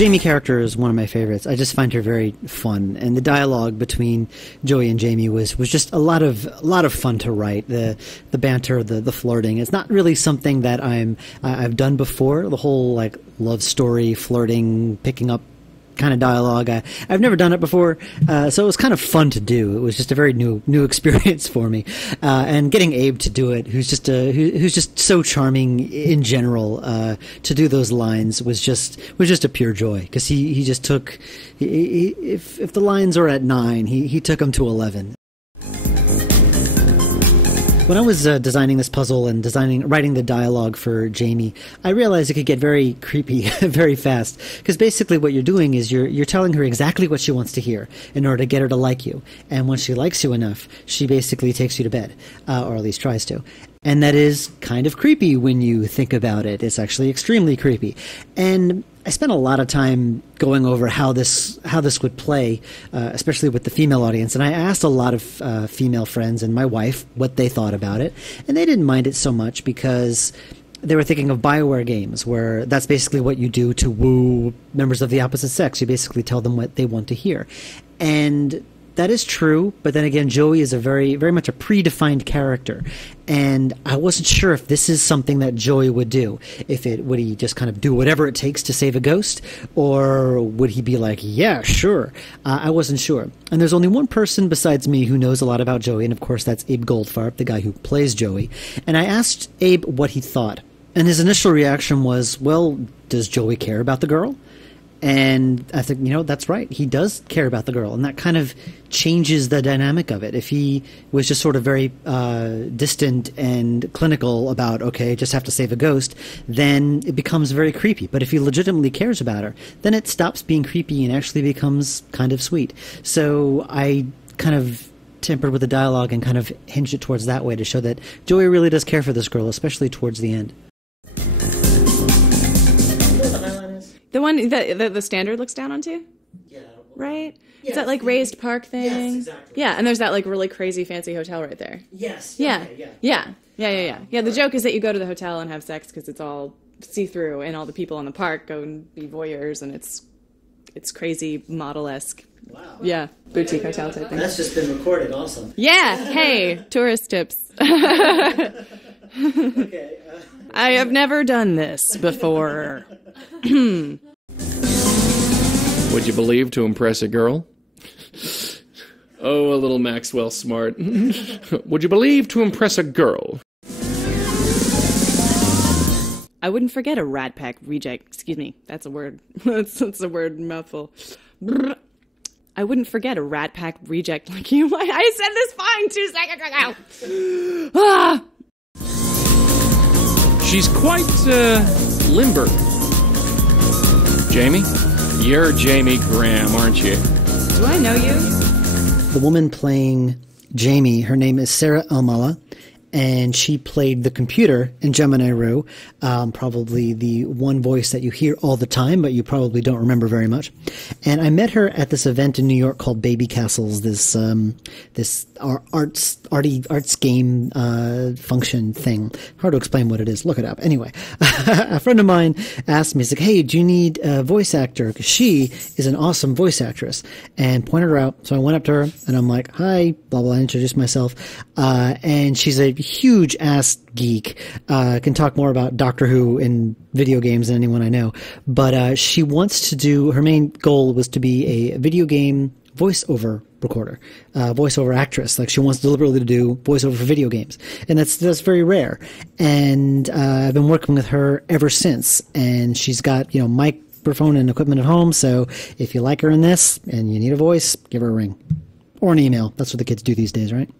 Jamie character is one of my favorites. I just find her very fun, and the dialogue between Joey and Jamie was just a lot of fun to write. The banter, the flirting. It's not really something that I've done before. The whole like love story, flirting, picking up kind of dialogue. I've never done it before, so it was kind of fun to do. It was just a very new experience for me, and getting Abe to do it, who's just so charming in general, to do those lines was just a pure joy, because he just took if the lines are at 9, he took them to 11. When I was designing this puzzle and writing the dialogue for Jamie, I realized it could get very creepy very fast. Because basically what you're doing is you're telling her exactly what she wants to hear in order to get her to like you. And once she likes you enough, she basically takes you to bed, or at least tries to. And that is kind of creepy when you think about it. It's actually extremely creepy. And I spent a lot of time going over how this would play, especially with the female audience. And I asked a lot of female friends and my wife what they thought about it. And they didn't mind it so much, because they were thinking of BioWare games, where that's basically what you do to woo members of the opposite sex. You basically tell them what they want to hear. And that is true, but then again, Joey is a very, very much a predefined character, and I wasn't sure if this is something that Joey would do. Would he just kind of do whatever it takes to save a ghost, or would he be like, yeah, sure? I wasn't sure. And there's only one person besides me who knows a lot about Joey, and of course that's Abe Goldfarb, the guy who plays Joey. And I asked Abe what he thought, and his initial reaction was, well, does Joey care about the girl? And I think, that's right. He does care about the girl, and that kind of changes the dynamic of it. If he was just sort of very distant and clinical about, okay, just have to save a ghost, then it becomes very creepy. But if he legitimately cares about her, then it stops being creepy and actually becomes kind of sweet. So I kind of tempered with the dialogue and kind of hinged it towards that way to show that Joey really does care for this girl, especially towards the end. The one that the standard looks down onto? Yeah. Right? Yeah, is that like raised park thing? Yes, exactly. Yeah, and there's that like really crazy fancy hotel right there. Yes. Yeah. Okay, Yeah. Yeah, the joke is that you go to the hotel and have sex because it's all see-through, and all the people in the park go and be voyeurs, and it's crazy model-esque. Wow. Yeah, boutique hotel type thing. That's just been recorded. Awesome. Yeah, hey, tourist tips. Okay. I have never done this before. Would you believe to impress a girl? Oh, a little Maxwell smart. Would you believe to impress a girl? I wouldn't forget a Rat Pack reject. Excuse me, that's a word. that's a word mouthful. I wouldn't forget a Rat Pack reject like you. I said this fine 2 seconds ago. Ah! She's quite, limber. Jamie? You're Jamie Graham, aren't you? Do I know you? The woman playing Jamie, her name is Sarah Elmala, and she played the computer in Gemini Rue, probably the one voice that you hear all the time, but you probably don't remember very much. And I met her at this event in New York called Baby Castles, this arts game function thing. Hard to explain what it is. Look it up. Anyway, a friend of mine asked me, he's like, hey, do you need a voice actor? Because she is an awesome voice actress, and pointed her out. So I went up to her, and I'm like, hi, blah, blah, introduced myself. And she's a huge ass geek, can talk more about Doctor Who and video games than anyone I know. But she wants to do, her main goal was to be a video game voiceover recorder, voiceover actress. Like, she wants deliberately to do voiceover for video games, and that's very rare. And I've been working with her ever since, and she's got microphone and equipment at home. So if you like her in this and you need a voice, give her a ring or an email. That's what the kids do these days, right?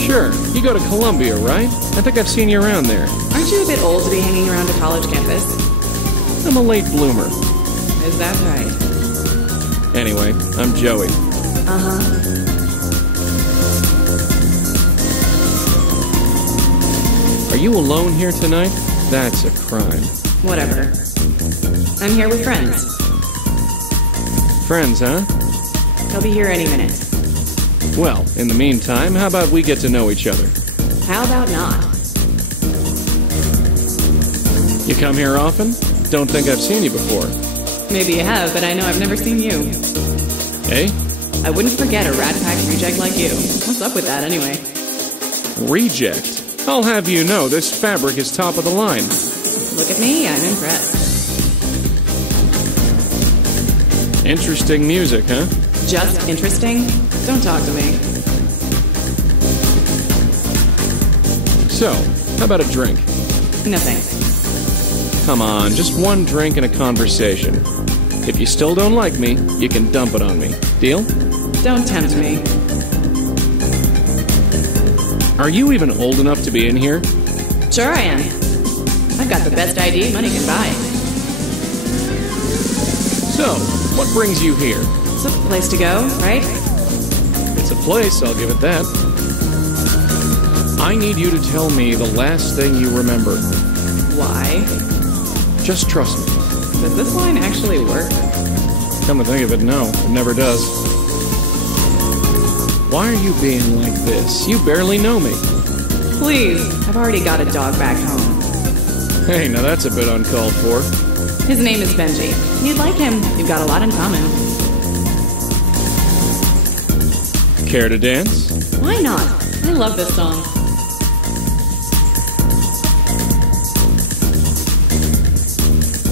Sure. You go to Columbia, right? I think I've seen you around there. Aren't you a bit old to be hanging around a college campus? I'm a late bloomer. Is that right? Anyway, I'm Joey. Uh-huh. Are you alone here tonight? That's a crime. Whatever. I'm here with friends. Friends, huh? They'll be here any minute. Well, in the meantime, how about we get to know each other? How about not? You come here often? Don't think I've seen you before. Maybe you have, but I know I've never seen you. Hey? I wouldn't forget a Rat Pack reject like you. What's up with that, anyway? Reject? I'll have you know, this fabric is top of the line. Look at me, I'm impressed. Interesting music, huh? Just interesting? Don't talk to me. So, how about a drink? No thanks. Come on, just one drink and a conversation. If you still don't like me, you can dump it on me. Deal? Don't tempt me. Are you even old enough to be in here? Sure I am. I've got the best ID money can buy. So, what brings you here? It's a place to go, right? It's a place, I'll give it that. I need you to tell me the last thing you remember. Why? Just trust me. Does this line actually work? Come to think of it, no, it never does. Why are you being like this? You barely know me. Please, I've already got a dog back home. Hey, now that's a bit uncalled for. His name is Benji. You'd like him. You've got a lot in common. Care to dance? Why not? I love this song.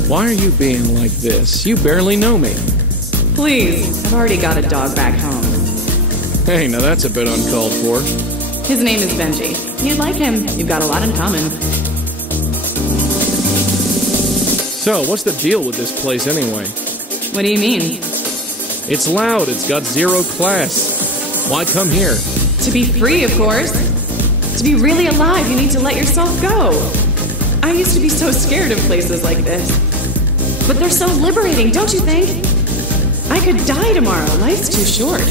Why are you being like this? You barely know me. Please, I've already got a dog back home. Hey, now that's a bit uncalled for. His name is Benji. You'd like him. You've got a lot in common. So, what's the deal with this place anyway? What do you mean? It's loud, it's got zero class. Why come here? To be free, of course. To be really alive, you need to let yourself go. I used to be so scared of places like this. But they're so liberating, don't you think? I could die tomorrow. Life's too short.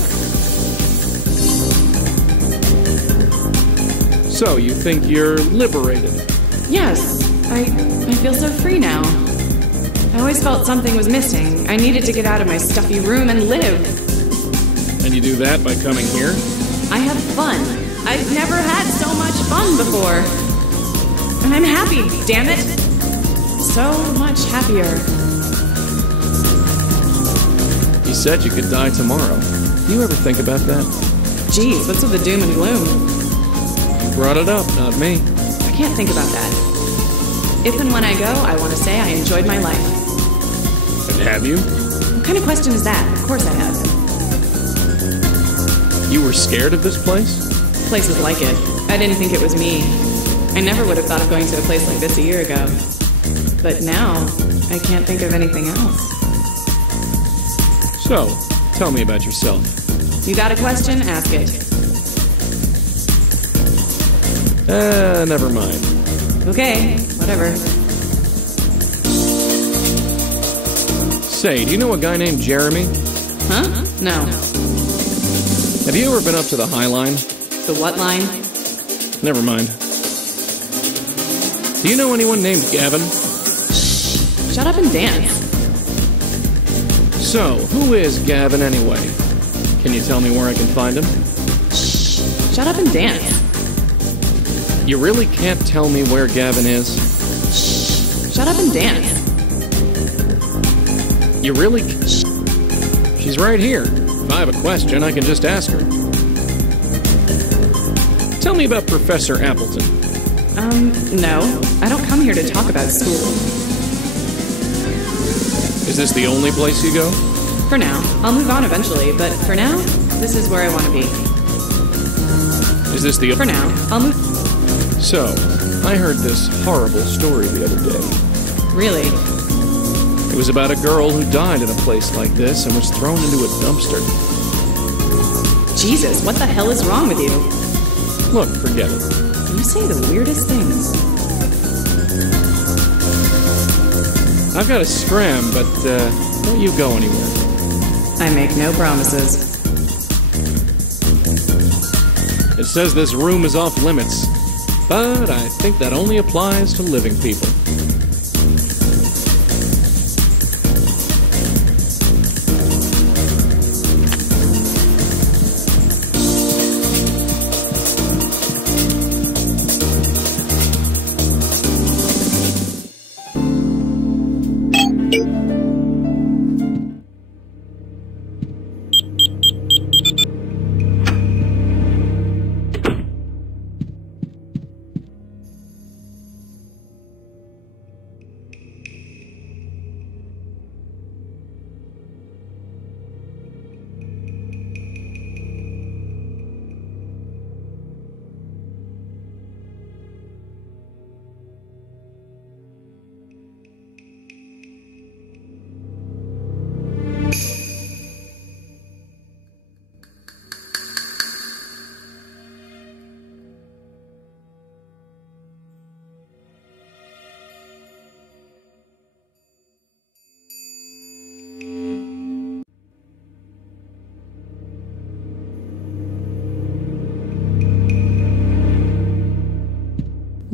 So, you think you're liberated? Yes, I feel so free now. I always felt something was missing. I needed to get out of my stuffy room and live. And you do that by coming here? I have fun. I've never had so much fun before. And I'm happy, damn it. So much happier. You said you could die tomorrow. Do you ever think about that? Geez, what's with the doom and gloom? You brought it up, not me. I can't think about that. If and when I go, I want to say I enjoyed my life. And have you? What kind of question is that? Of course I have. You were scared of this place? Places like it. I didn't think it was me. I never would have thought of going to a place like this a year ago. But now, I can't think of anything else. So, tell me about yourself. You got a question? Ask it. Never mind. Okay, whatever. Say, do you know a guy named Jeremy? Huh? No. Have you ever been up to the High Line? The what line? Never mind. Do you know anyone named Gavin? Shut up and dance. So, who is Gavin anyway? Can you tell me where I can find him? Shut up and dance. You really can't tell me where Gavin is? Shut up and dance. You really... She's right here. If I have a question, I can just ask her. Tell me about Professor Appleton. No. I don't come here to talk about school. Is this the only place you go? For now. I'll move on eventually, but for now, this is where I want to be. Is this the... For now, I'll move... So, I heard this horrible story the other day. Really? It was about a girl who died in a place like this and was thrown into a dumpster. Jesus, what the hell is wrong with you? Look, forget it. You say the weirdest things. I've got to scram, but don't you go anywhere. I make no promises. It says this room is off limits, but I think that only applies to living people.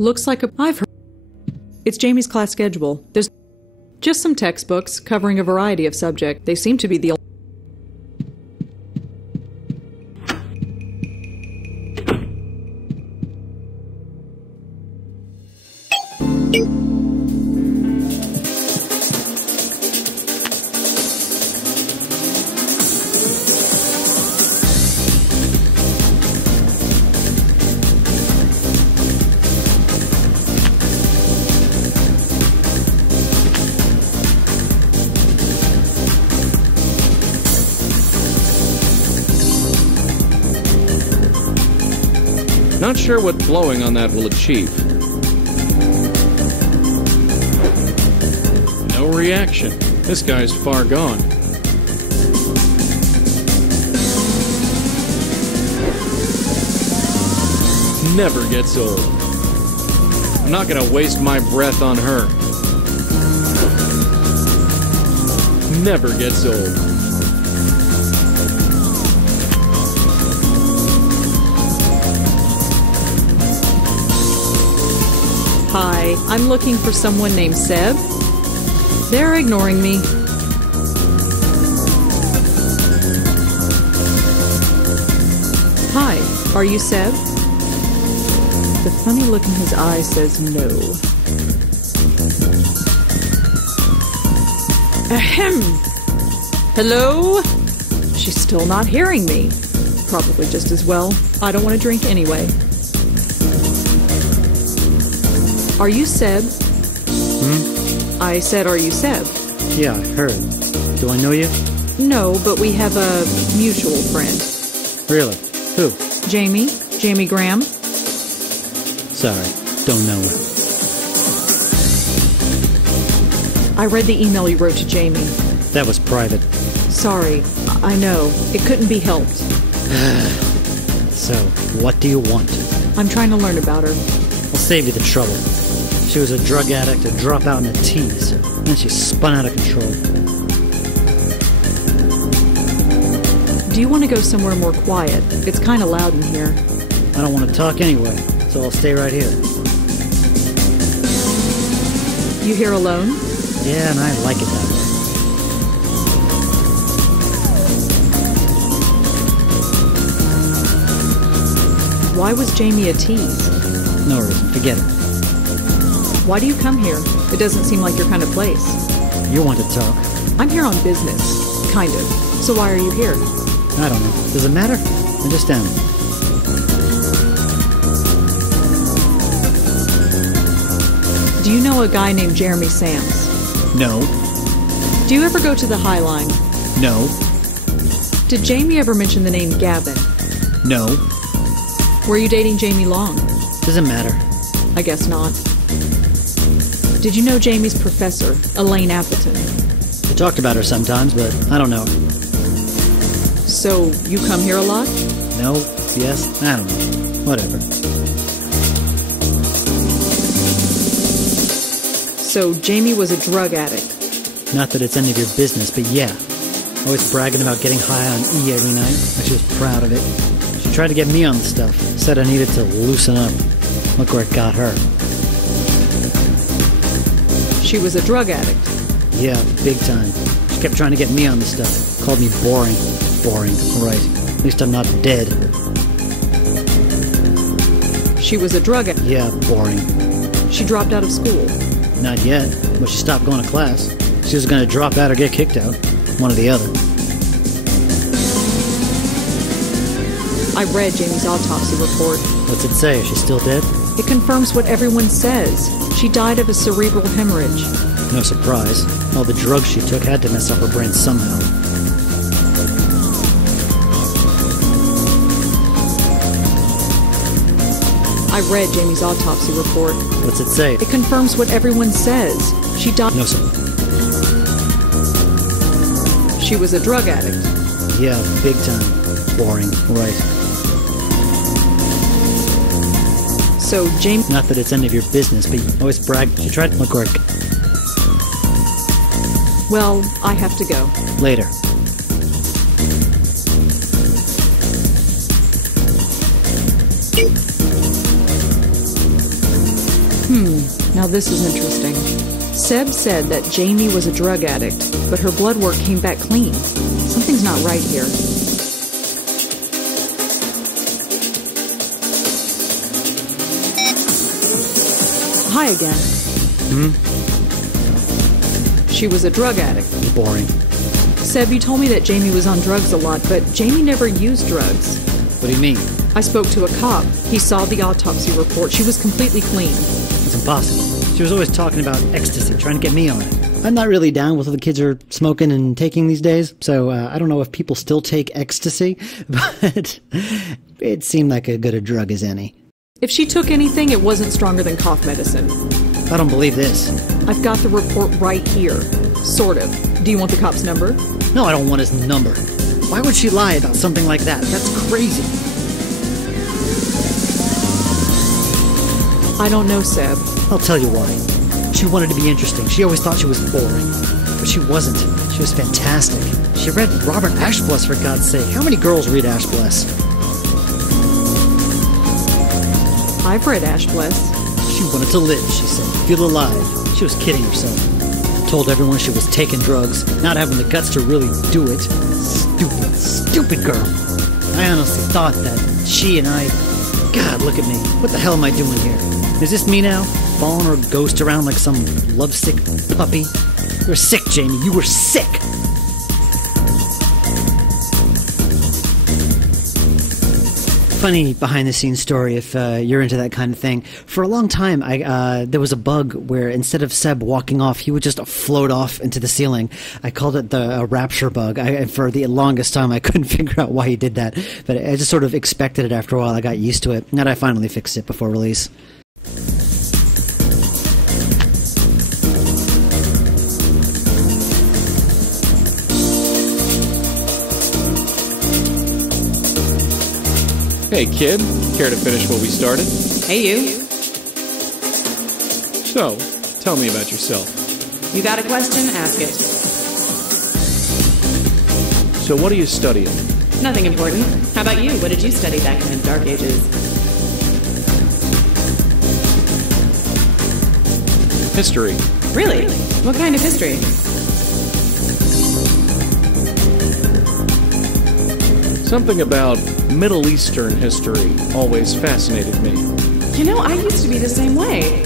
Looks like I've heard. It's Jamie's class schedule. There's just some textbooks covering a variety of subjects. They seem to be the Not sure what blowing on that will achieve. No reaction. This guy's far gone. Never gets old. I'm not gonna waste my breath on her. Never gets old. Hi, I'm looking for someone named Seb. They're ignoring me. Hi, are you Seb? The funny look in his eye says no. Ahem. Hello? She's still not hearing me. Probably just as well. I don't want to drink anyway. Are you Seb? I said, are you Seb? Yeah, I heard. Do I know you? No, but we have a mutual friend. Really? Who? Jamie? Jamie Graham? Sorry, don't know her. I read the email you wrote to Jamie. That was private. Sorry, I know. It couldn't be helped. So, what do you want? I'm trying to learn about her. I'll save you the trouble. She was a drug addict, a dropout, and a tease. Then she spun out of control. Do you want to go somewhere more quiet? It's kind of loud in here. I don't want to talk anyway, so I'll stay right here. You here alone? Yeah, and I like it that way. Why was Jamie a tease? No reason. Forget it. Why do you come here? It doesn't seem like your kind of place. You want to talk. I'm here on business. Kind of. So why are you here? I don't know. Does it matter? I just am. Do you know a guy named Jeremy Sams? No. Do you ever go to the High Line? No. Did Jamie ever mention the name Gavin? No. Were you dating Jamie long? Doesn't matter. I guess not. Did you know Jamie's professor, Elaine Appleton? We talked about her sometimes, but I don't know. So, you come here a lot? No. Yes. I don't know. Whatever. So, Jamie was a drug addict. Not that it's any of your business, but yeah. Always bragging about getting high on E every night, like she was proud of it. She tried to get me on the stuff. Said I needed to loosen up. Look where it got her. She was a drug addict. Yeah, big time. She kept trying to get me on the stuff. Called me boring. Boring, right. At least I'm not dead. She was a drug addict. Yeah, boring. She dropped out of school. Not yet, but she stopped going to class. She was going to drop out or get kicked out. One or the other. I read Jamie's autopsy report. What's it say? Is she still dead? It confirms what everyone says. She died of a cerebral hemorrhage. No surprise. All the drugs she took had to mess up her brain somehow. I read Jamie's autopsy report. What's it say? It confirms what everyone says. She died. No surprise. She was a drug addict. Yeah, big time. Boring, right. So, Jamie... Not that it's any of your business, but you always brag. She tried to look work. Well, I have to go. Later. Now this is interesting. Seb said that Jamie was a drug addict, but her blood work came back clean. Something's not right here. Hi again. She was a drug addict. Boring. Seb, you told me that Jamie was on drugs a lot, but Jamie never used drugs. What do you mean? I spoke to a cop. He saw the autopsy report. She was completely clean. It's impossible. She was always talking about ecstasy, trying to get me on it. I'm not really down with what the kids are smoking and taking these days, so I don't know if people still take ecstasy, but it seemed like as good a drug as any. If she took anything, it wasn't stronger than cough medicine. I don't believe this. I've got the report right here. Sort of. Do you want the cop's number? No, I don't want his number. Why would she lie about something like that? That's crazy. I don't know, Seb. I'll tell you why. She wanted to be interesting. She always thought she was boring. But she wasn't. She was fantastic. She read Robert Ashbless, for God's sake. How many girls read Ashbless? I've read Ashbless. She wanted to live, she said. Feel alive. She was kidding herself. Told everyone she was taking drugs, not having the guts to really do it. Stupid, stupid girl. I honestly thought that she and I... God, look at me. What the hell am I doing here? Is this me now? Following her ghost around like some lovesick puppy? You were sick, Jamie. You were sick! Funny behind-the-scenes story if you're into that kind of thing. For a long time, there was a bug where instead of Seb walking off, he would just float off into the ceiling. I called it the rapture bug. For the longest time, I couldn't figure out why he did that. But I just sort of expected it after a while. I got used to it. And I finally fixed it before release. Hey, kid. Care to finish what we started? Hey, you. So, tell me about yourself. You got a question? Ask it. So what are you studying? Nothing important. How about you? What did you study back in the Dark Ages? History. Really? What kind of history? Something about Middle Eastern history always fascinated me. You know, I used to be the same way.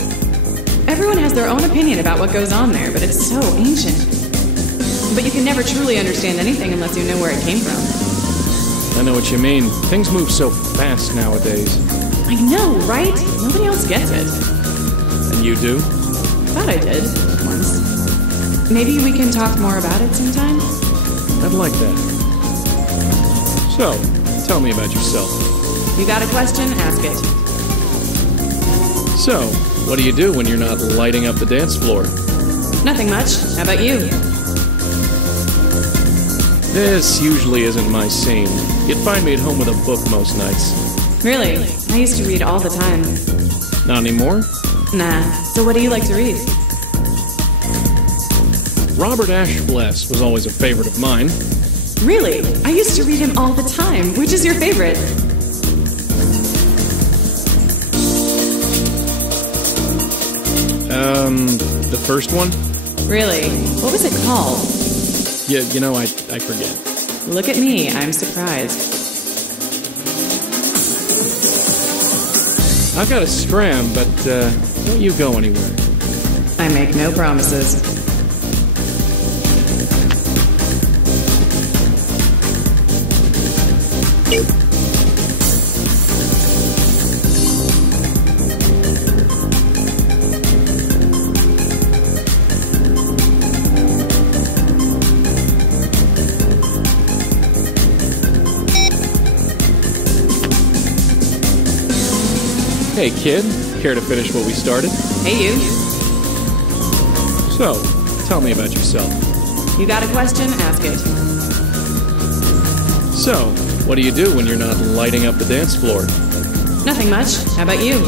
Everyone has their own opinion about what goes on there, but it's so ancient. But you can never truly understand anything unless you know where it came from. I know what you mean. Things move so fast nowadays. I know, right? Nobody else gets it. And you do? Thought I did, once. Maybe we can talk more about it sometime? I'd like that. So, tell me about yourself. You got a question? Ask it. So, what do you do when you're not lighting up the dance floor? Nothing much. How about you? This usually isn't my scene. You'd find me at home with a book most nights. Really? I used to read all the time. Not anymore? Nah. So what do you like to read? Robert Ashbless was always a favorite of mine. Really? I used to read him all the time. Which is your favorite? The first one? Really? What was it called? Yeah, you know, I forget. Look at me. I'm surprised. I've got a scram, but don't you go anywhere. I make no promises. Hey, kid. Care to finish what we started? Hey, you. So, tell me about yourself. You got a question? Ask it. So, what do you do when you're not lighting up the dance floor? Nothing much. How about you?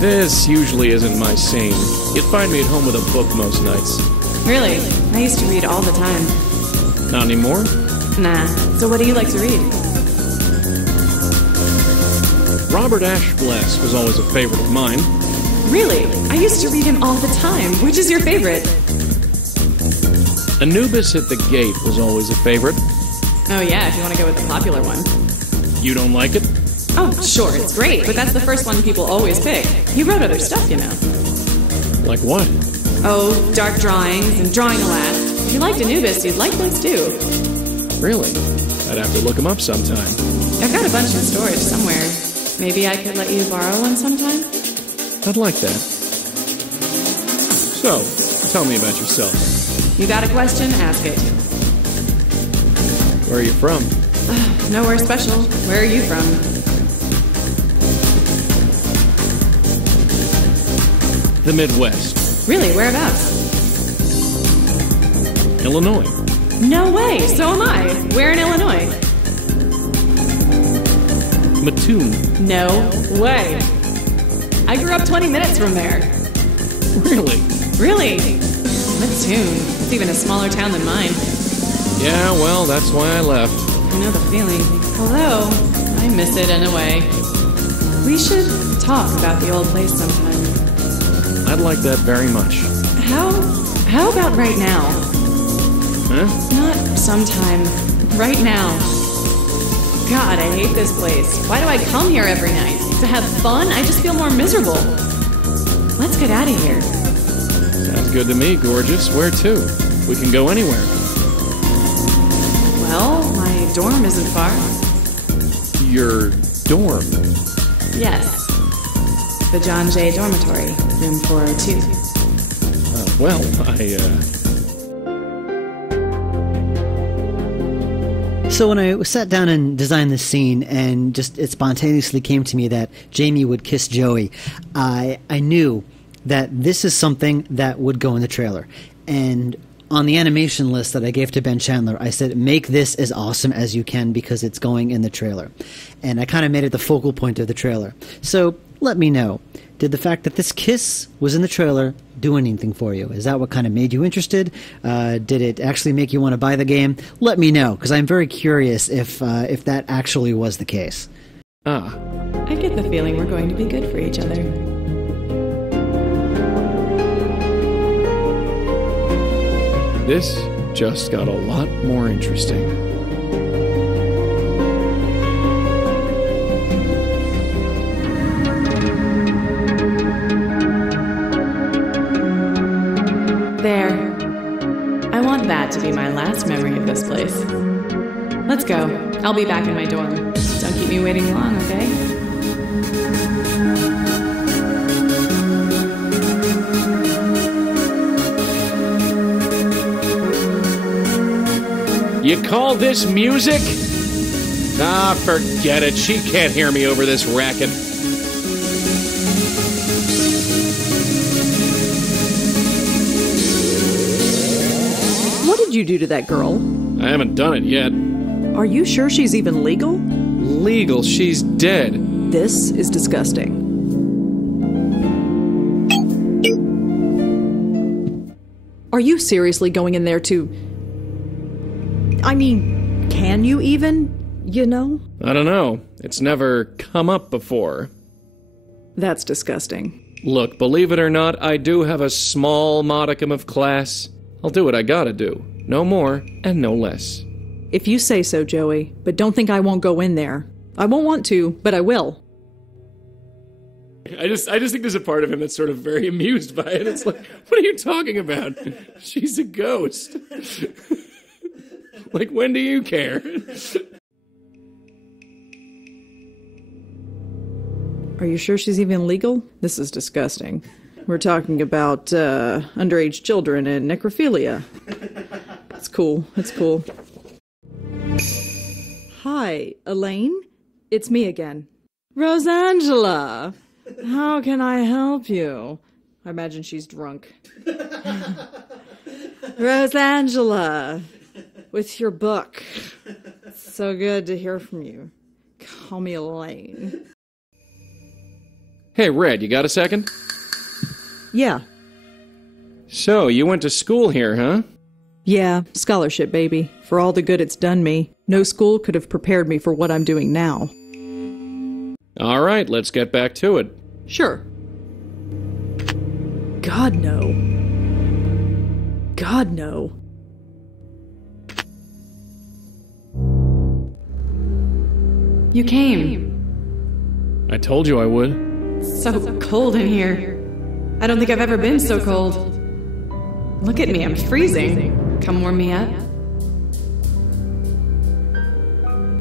This usually isn't my scene. You'd find me at home with a book most nights. Really? I used to read all the time. Not anymore? Nah. So what do you like to read? Robert Ashbless was always a favorite of mine. Really? I used to read him all the time. Which is your favorite? Anubis at the Gate was always a favorite. Oh yeah, if you want to go with the popular one. You don't like it? Oh, sure, it's great, but that's the first one people always pick. He wrote other stuff, you know. Like what? Oh, dark drawings and drawing a laugh. If you liked Anubis, you'd like those too. Really? I'd have to look them up sometime. I've got a bunch in storage somewhere. Maybe I could let you borrow one sometime? I'd like that. So, tell me about yourself. You got a question? Ask it. Where are you from? Nowhere special. Where are you from? The Midwest. Really, whereabouts? Illinois. No way, so am I. Where in Illinois? Mattoon. No way. I grew up 20 minutes from there. Really? Really? Mattoon. It's even a smaller town than mine. Yeah, well, that's why I left. I know the feeling. Although, I miss it in a way. We should talk about the old place sometime. I'd like that very much. How about right now? Huh? Not sometime. Right now. God, I hate this place. Why do I come here every night? To have fun? I just feel more miserable. Let's get out of here. Sounds good to me, gorgeous. Where to? We can go anywhere. Well, my dorm isn't far. Your dorm? Yes. The John Jay Dormitory, room 402. Well, So when I sat down and designed this scene, and just it spontaneously came to me that Jamie would kiss Joey, I knew that this is something that would go in the trailer. And on the animation list that I gave to Ben Chandler, I said, make this as awesome as you can because it's going in the trailer. And I kind of made it the focal point of the trailer. So let me know, did the fact that this kiss was in the trailer do anything for you? Is that what kind of made you interested? Did it actually make you want to buy the game? Let me know, because I'm very curious if that actually was the case. I get the feeling we're going to be good for each other. This just got a lot more interesting. There. I want that to be my last memory of this place. Let's go. I'll be back in my dorm. Don't keep me waiting long, okay? You call this music? Ah, forget it. She can't hear me over this racket. What did you do to that girl? I haven't done it yet. Are you sure she's even legal? Legal? She's dead. This is disgusting. Are you seriously going in there to... I mean, can you even, you know? I don't know. It's never come up before. That's disgusting. Look, believe it or not, I do have a small modicum of class. I'll do what I gotta do. No more and no less. If you say so, Joey, but don't think I won't go in there. I won't want to, but I will. I just think there's a part of him that's sort of very amused by it. It's like, what are you talking about? She's a ghost. Like, when do you care? Are you sure she's even legal? This is disgusting. We're talking about underage children and necrophilia. It's cool. It's cool. Hi, Elaine? It's me again. Rosangela! How can I help you? I imagine she's drunk. Rosangela! With your book. It's so good to hear from you. Call me Elaine. Hey, Red, you got a second? Yeah. So, you went to school here, huh? Yeah, scholarship, baby. For all the good it's done me. No school could have prepared me for what I'm doing now. All right, let's get back to it. Sure. God, no. God, no. You came. I told you I would. It's so cold in here. I don't think I've ever been so cold. Look at me, I'm freezing. Come warm me up.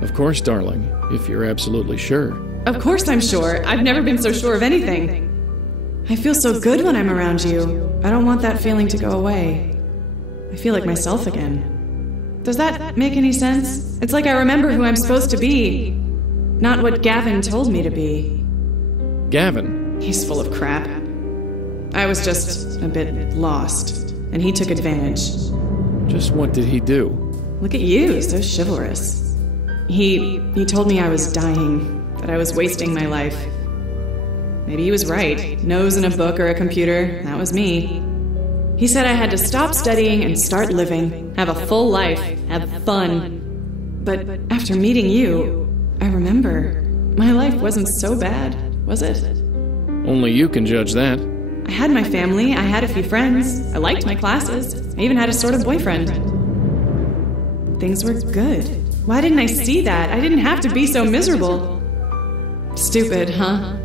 Of course, darling, if you're absolutely sure. Of course I'm sure. I've never been so sure of anything. I feel so good when I'm around you. I don't want that feeling to go away. I feel like myself again. Does that make any sense? It's like I remember who I'm supposed to be, not what Gavin told me to be. Gavin? He's full of crap. I was just a bit lost, and he took advantage. Just what did he do? Look at you, so chivalrous. He told me I was dying, that I was wasting my life. Maybe he was right. Nose in a book or a computer, that was me. He said I had to stop studying and start living, have a full life, have fun. But after meeting you, I remember my life wasn't so bad, was it? Only you can judge that. I had my family, I had a few friends, I liked my classes, I even had a sort of boyfriend. Things were good. Why didn't I see that? I didn't have to be so miserable. Stupid, huh?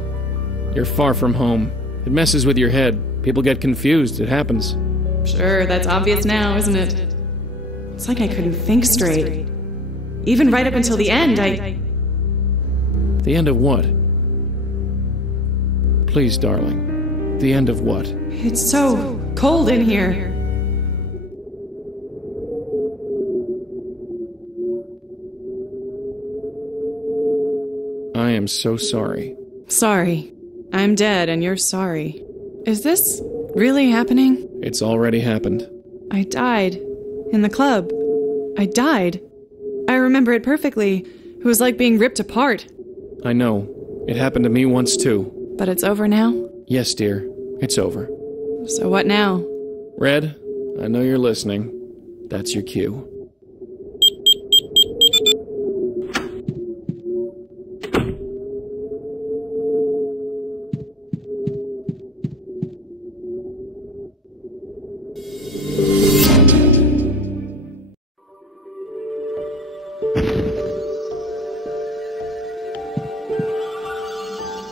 You're far from home. It messes with your head. People get confused. It happens. Sure, that's obvious now, isn't it? It's like I couldn't think straight. Even right up until the end, The end of what? Please, darling. The end of what? It's so cold in here. I am so sorry. Sorry. I'm dead and you're sorry. Is this really happening? It's already happened. I died. In the club. I died. I remember it perfectly. It was like being ripped apart. I know. It happened to me once too. But it's over now? Yes, dear. It's over. So what now? Red, I know you're listening. That's your cue.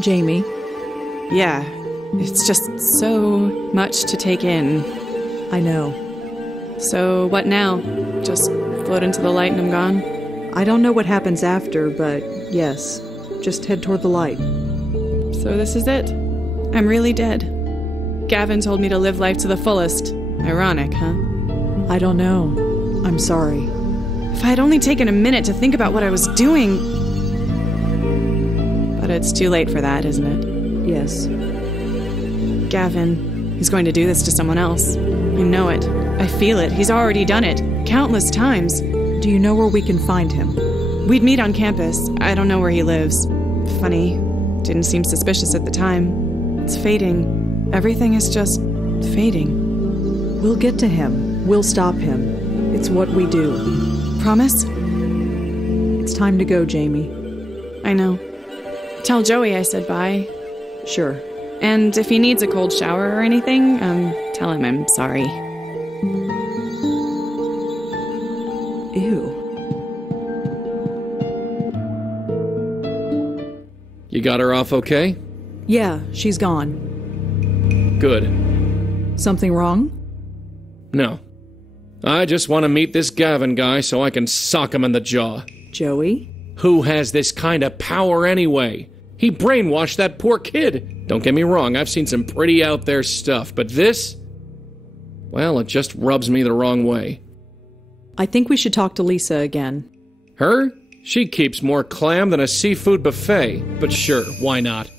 Jamie. Yeah. It's just so much to take in. I know. So what now? Just float into the light and I'm gone? I don't know what happens after, but yes. Just head toward the light. So this is it? I'm really dead. Gavin told me to live life to the fullest. Ironic, huh? I don't know. I'm sorry. If I had only taken a minute to think about what I was doing... But it's too late for that, isn't it? Yes. Gavin, he's going to do this to someone else. I know it. I feel it. He's already done it. Countless times. Do you know where we can find him? We'd meet on campus. I don't know where he lives. Funny. Didn't seem suspicious at the time. It's fading. Everything is just fading. We'll get to him. We'll stop him. It's what we do. Promise? It's time to go, Jamie. I know. Tell Joey I said bye. Sure. And if he needs a cold shower or anything, tell him I'm sorry. Ew. You got her off okay? Yeah, she's gone. Good. Something wrong? No. I just want to meet this Gavin guy so I can sock him in the jaw. Joey? Who has this kind of power anyway? He brainwashed that poor kid. Don't get me wrong, I've seen some pretty out there stuff, but this? Well, it just rubs me the wrong way. I think we should talk to Lisa again. Her? She keeps more clam than a seafood buffet, but sure, why not?